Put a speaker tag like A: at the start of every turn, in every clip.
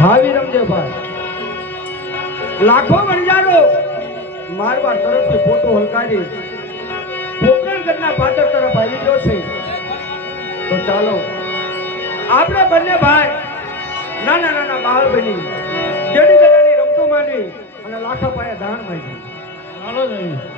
A: હાવી રમજે ભાઈ. લાખો વણજારો મારવા તરફથી ફોટો હલકારી. પોકરણગઢના પાદર તરફ આવી ગયો છે. તો ચાલો. આપણે બંને ભાઈ નાના નાના બાળ બની. જેડી જરાની રમતો માંડી અને લાખા પાયા દાણ માંડી
B: ચાલો જઈએ.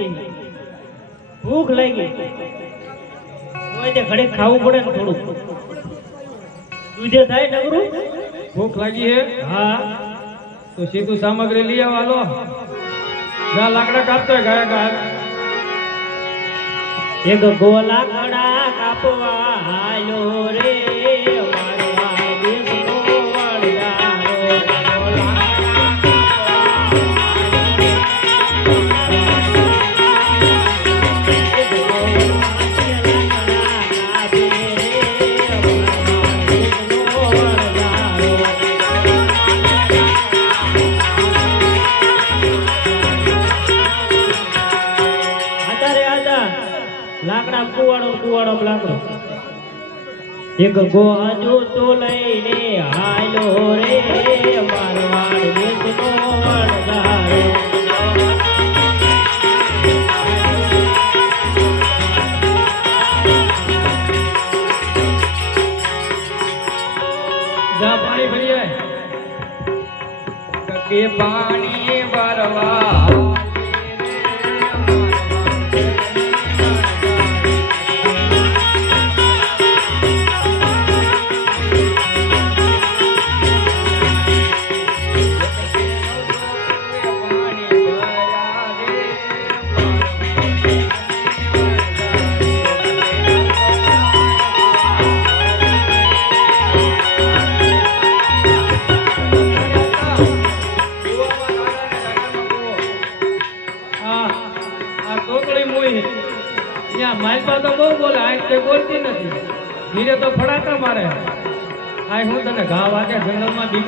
B: ગઈ
A: ભૂખ
C: લઈ ઘડે ખાવું પડે ને થોડું દૂધે થાય નગરું
A: ભૂખ લાગી હે?
C: હા.
A: તો સીધું સામગ્રી લઈ આવો હાલો. ના લાકડા કાપતો ગાય ગાય
C: એક ગોલા કડા કાપવા હાલો રે. એક ગોજો તો લઈને હાલો રે મારવાડ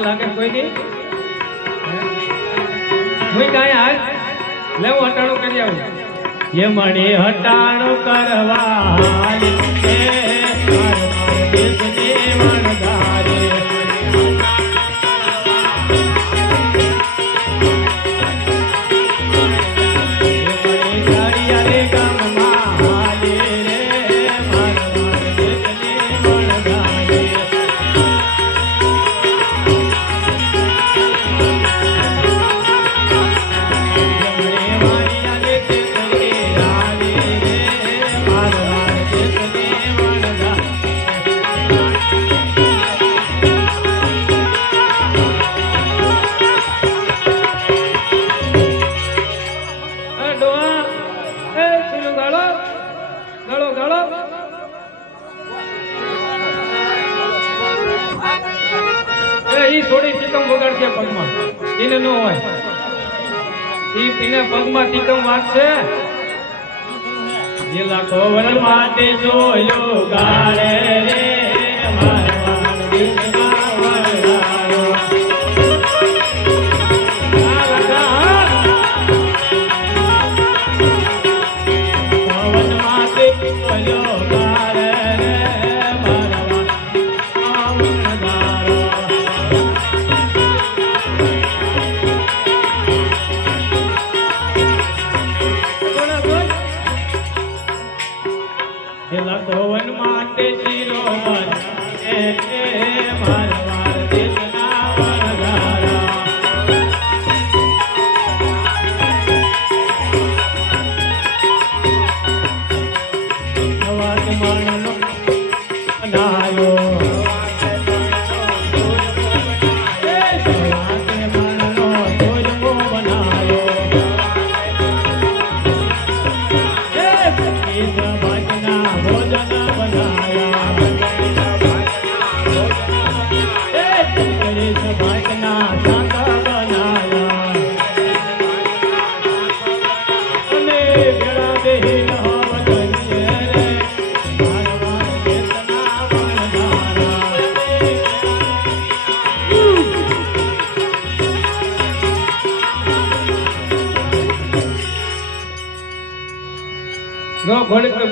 A: લાગે કોઈ દી? હું કાંઈ હાલ? લેવું હટાણું કરી આવું.
C: એ મને હટાણો કરવા
A: ઈ થોડી ટીકમ વગાડશે પગમાં. એને ન હોય. ઈ એને પગમાં ટીકમ વાગશે.
C: જે લાખો વરલ માટે જોયો ગાળે રે.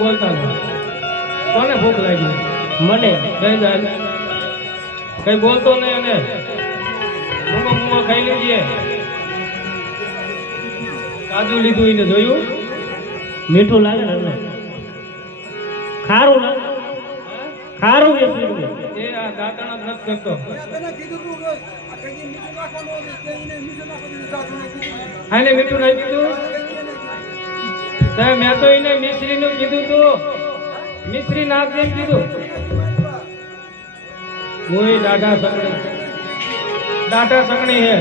A: બોલતા કોને ભૂખ લાગી?
C: મને.
A: કઈ જાય કઈ બોલતો નહીં અને મૂંગો મૂંગો ખાઈ લેજે. કાજુ લીધું એને જોયું?
C: મીઠું લાગે ને ખારું લાગે. ખારું કે પીવું
A: એ આ દાંતણ જ કરતો. આને મીઠું નાખી સાહેબ મેં તો એને મિશ્રીનું કીધું તું. મિશ્રી નાખ જેમ કીધું? મોય દાઢા સગણી. દાઢા સગણી હે.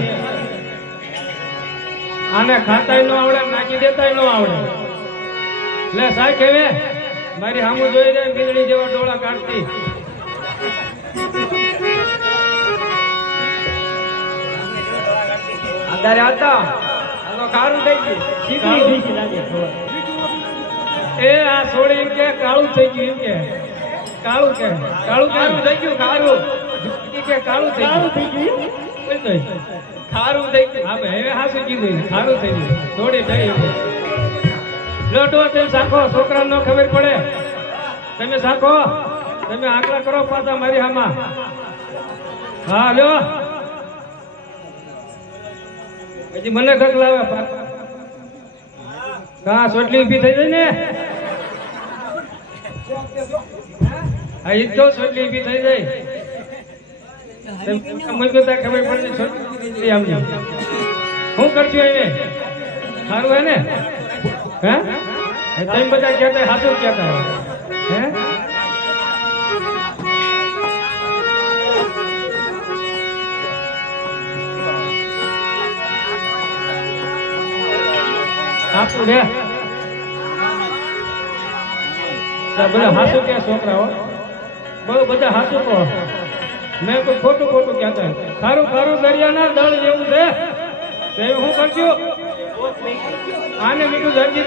A: આને ખાતાય ન આવડે નાખી દેતાય ન આવડે. લે સાહેબ કેવે? મારી સામું જોઈ જાય વીજળી જેવા ડોળા કાઢતી. અત્યારે હતા ખારું થઈ ગયું.
D: શીખડી વીસી લાગે.
A: એ આ એમ કે કાળું થઈ ગયું કે. કાળું કે. કાળું કાળું થઈ ગયું કાળું કે કાળું થઈ
D: કાળું થઈ ગયું?
A: ખારું થઈ ગયું. હા હવે હાસું કીધું ખારું થઈ ગયું. સોડી થઈ લોટો તેમ સાખો છોકરાને ન ખબર પડે. તમે સાખો. તમે આકડા કરો પાછા મારી હામાં. હા લો પછી મને ખક લાવે હા સોટલી ઊભી થઈ જાય ને? હા જ કહું સોટલી ઊભી થઈ જાય. તમે બધા ખબર પડે જાય આમની. શું કરશું એને? સારું હે ને? હે? એ તમે બધા કહેતા હાચું કહેતા હે? આપું તો બધા હાસુ ક્યાં છોકરાઓ બહુ બધા હાસુ કહો મેં કોઈ ખોટું ખોટું કહેતા ખારું ખારું દરિયાના દળ જેવું છે. તે હું કરજો? આને મીઠું ધરજી.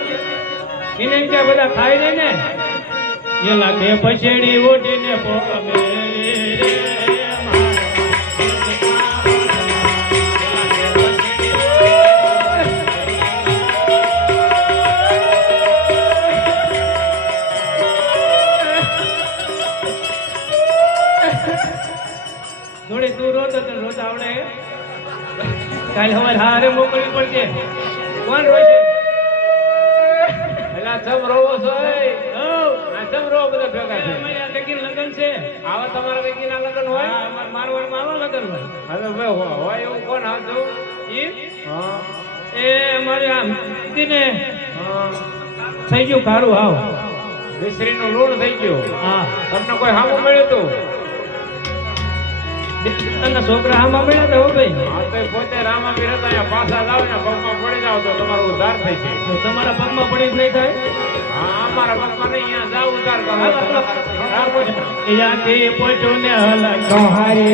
A: એને એમ કે બધા ખાઈ લે ને. એ લાગે પછેડી ઓટીને પોકમે રે. કાલ અમારે હારે મોકલવી પડશે. કોણ રોય
E: છે? પેલા ચમ રોવો છો. આ ચમ રોવો બધા ભેગા છે
A: અમારે લગીન લગન છે.
E: આવા તમારા વેગીના ના
A: લગન
E: હોય?
A: અમારે મારવાડમાં આવા લગન હોય.
E: હવે ભાઈ હોય એવું કોણ આવતું
A: ઈ?
E: હા.
A: એ અમારે આમ દીને થઈ ગયું ખારું હાવ.
E: મિશ્રીનું લૂણ થઈ ગયું.
A: હા.
E: તમને કોઈ હામું મળ્યું તું?
A: અને છોકરા આમાં મળ્યા તો ભાઈ?
E: હા તો પોતે રામા મી હતા અહીંયા પાછા જાવ ને પગમાં પડી જાવ તો તમારો ઉધાર થઈ જાય.
A: તમારા પગમાં પડી જ નહીં થાય?
E: હા અમારા પગમાં નહીં અહીંયા જાવ ઉધાર કરો.
A: યાથી પોચું ને હલક
C: અરે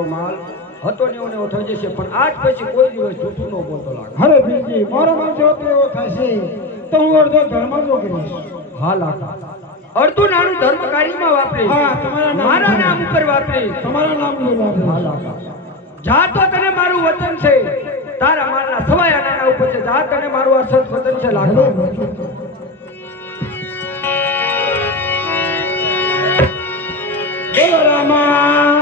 A: મારો માલ હતો ને એવો થઈ જશે. પણ આજ પછી કોઈ દિવસ જૂઠું ન બોલતો લાગે.
C: અરે બીજી મારો માલ જો એવો થશે તો હું અડધો ધર્મ જો કરીશ
A: હા લાખા. અડધું નાનું ધર્મ કાર્યમાં વાપરે મારા નામ ઉપર વાપરે.
C: તમારા નામ ઉપર વાપરે.
A: હા લાખા. જા તો તને મારું વચન છે. તારા મારા સવાય આના ઉપર છે. જા તને મારું આ સત વચન છે લાખા. બોલો રામા.